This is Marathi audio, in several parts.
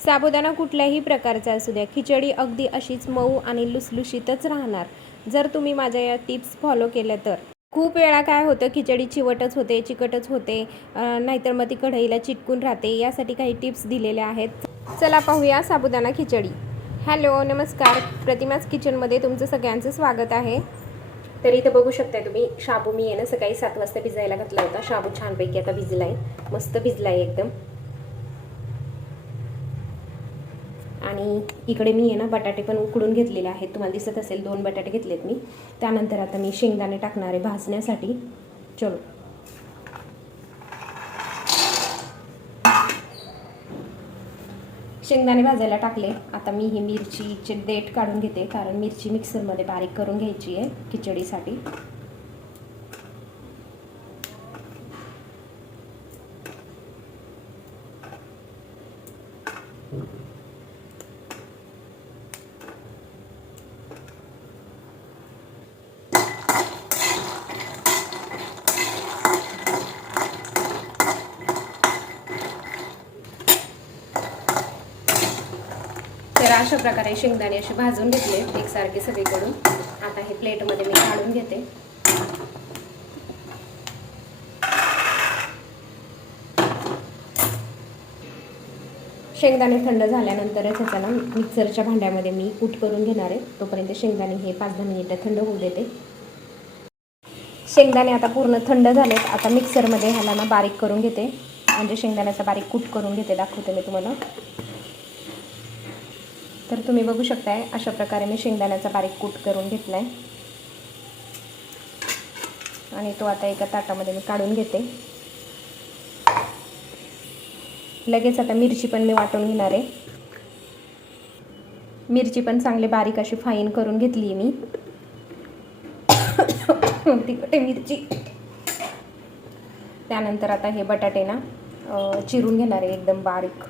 साबुदाणा कुठल्याही प्रकारचा असू द्या, खिचडी अगदी अशीच मऊ आणि लुसलुशीतच राहणार जर तुम्ही माझ्या या टिप्स फॉलो केल्या तर. खूप वेळा काय होतं, खिचडी चिवटच होते, चिकटच होते, नाहीतर मग ती कढईला चिटकून राहते. यासाठी काही टिप्स दिलेल्या आहेत. चला पाहूया साबुदाणा खिचडी. हॅलो, नमस्कार. प्रतिमाज किचनमध्ये तुमचं सगळ्यांचं स्वागत आहे. तर इथं बघू शकता तुम्ही, शाबू मी आहे ना सकाळी 7 वाजता भिजायला घातला होता. शाबू छानपैकी आता भिजलाय, मस्त भिजलाय एकदम. आणि इकडे मी आहे ना बटाटे पण उकडून घेतलेले आहेत. तुम्हाला दिसत असेल 2 बटाटे घेतलेत मी. त्यानंतर आता मी शेंगदाणे टाकणार आहे भाजण्यासाठी. चलो, शेंगदाणे भाजायला टाकले. आता मी ही मिरचीचे देठ काढून घेते, कारण मिरची मिक्सरमध्ये बारीक करून घ्यायची आहे खिचडीसाठी. तर अशा प्रकारे शेंगदाणे असे भाजून घेतले एकसारखे सगळीकडून. आता हे प्लेटमध्ये मी काढून घेते. शेंगदाणे थंड झाल्यानंतरच ह्याचा ना मिक्सरच्या भांड्यामध्ये मी कूट करून घेणार आहे. तोपर्यंत शेंगदाणे हे 5-10 मिनिटं थंड होऊ देते. शेंगदाणे आता पूर्ण थंड झालेत. आता मिक्सरमध्ये ह्याला ना बारीक करून घेते, म्हणजे शेंगदाण्याचा बारीक कूट करून घेते. दाखवते मी तुम्हाला. तर तुम्ही बघू शकताय, अशा प्रकारे मी शेंगदाण्याचा बारीक कूट करून घेतलाय आणि तो आता एका ताटामध्ये मी काढून घेते. लगेच आता मिरची पण मी वाटून घेणार आहे. मिरची पण चांगली बारीक अशी फाईन करून घेतली मी. तिखट मिरची. त्यानंतर आता हे बटाटे ना चिरून घेणार आहे एकदम बारीक.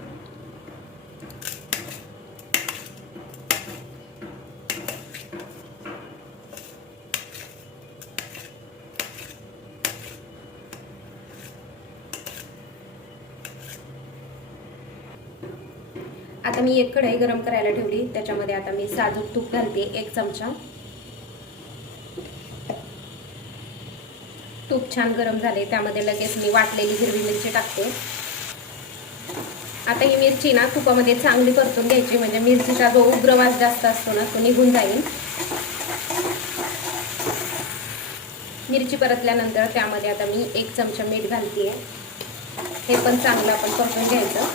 आता मी एक कढई गरम करायला ठेवली. त्याच्यामध्ये आता मी साजूक तूप घालते 1 चमचा. तूप छान गरम झाले, त्यामध्ये लगेच मी वाटलेली हिरवी मिरची टाकते. आता ही मिरची ना तुपामध्ये चांगली परतून घ्यायची, म्हणजे मिरचीचा जो उग्र वास जास्त असतो ना तो निघून जाईल. मिरची परतल्यानंतर त्यामध्ये आता मी 1 चमचा मीठ घालते. हे पण चांगलं आपण परतून घ्यायचं.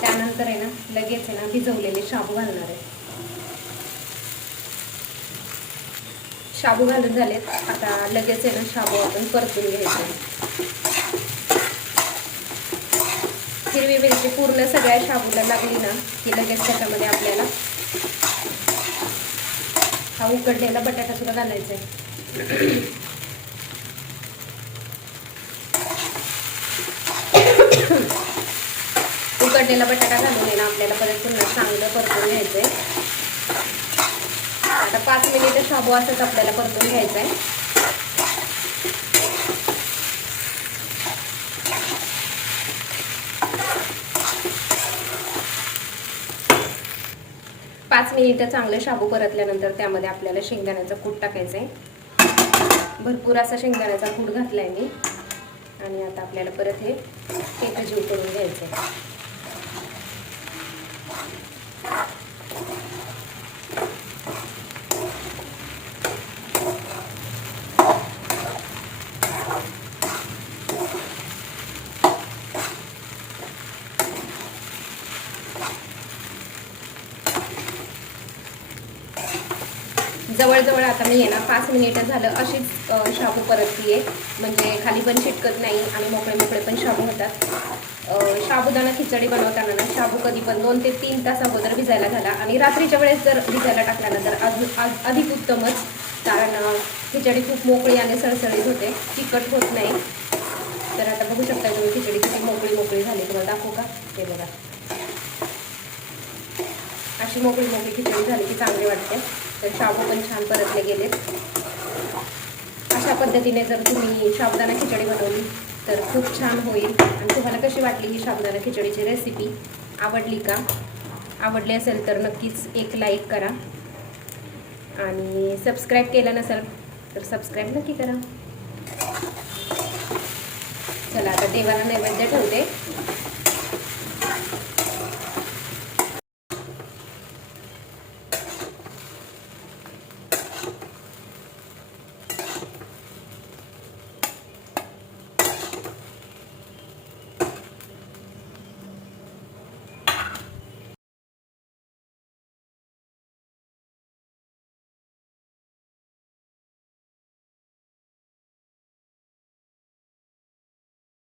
त्यानंतर आहे ना लगेच आहे ना भिजवलेले शाबू घालणार आहे. शाबू घालून झालेत. आता लगेच आहे ना शाबू आपण परतून घ्यायचे. हिरवी मिरची पूर्ण सगळ्या शाबूला लागली ना की लगेच त्याच्यामध्ये आपल्याला हा उकडलेला बटाटा सुद्धा घालायचा आहे. उकडलेला बटाटा घालून ना आपल्याला परत पुन्हा चांगलं परतून घ्यायचं आहे. आता 5 मिनिटं शाबू असंच आपल्याला परतून घ्यायचं आहे. पाच मिनिटं चांगलं शाबू परतल्यानंतर त्यामध्ये आपल्याला शेंगदाण्याचा कूट टाकायचा आहे. भरपूर असा शेंगदाण्याचा कूट घातलाय मी. आणि आता आपल्याला परत हे एकजीव करून घ्यायचं आहे. जवळजवळ आता मी आहे ना 5 मिनिटं झालं अशीच शाबू परतली आहे, म्हणजे खाली पण चिटकत नाही आणि मोकळे मोकळे पण शाबू होतात. साबुदाणा खिचडी बनवताना ना शाबू कधी पण 2 ते 3 तास अगोदर भिजायला घाला. आणि रात्रीच्या वेळेस जर भिजायला टाकला ना तर अधिक उत्तमच, कारण खिचडी खूप मोकळी आणि सळसळीत होते, चिकट होत नाही. तर आता बघू शकता तुम्ही खिचडी किती मोकळी मोकळी झाली. तुम्हाला दाखवू का? ते बघा, अशी मोकळी मोकळी खिचडी झाली की चांगली वाटते. तर शाबू पण छान परतले गेलेत. अशा पद्धतीने जर तुम्ही साबुदाणा खिचडी बनवली तर खूप छान होईल. आणि तुम्हाला कशी वाटली ही साबुदाणा खिचडीची रेसिपी? आवडली का? आवडली असेल तर नक्कीच एक लाईक करा आणि सबस्क्राईब केलं नसेल तर सबस्क्राईब नक्की करा. चला आता देवाला नैवेद्य ठेवते.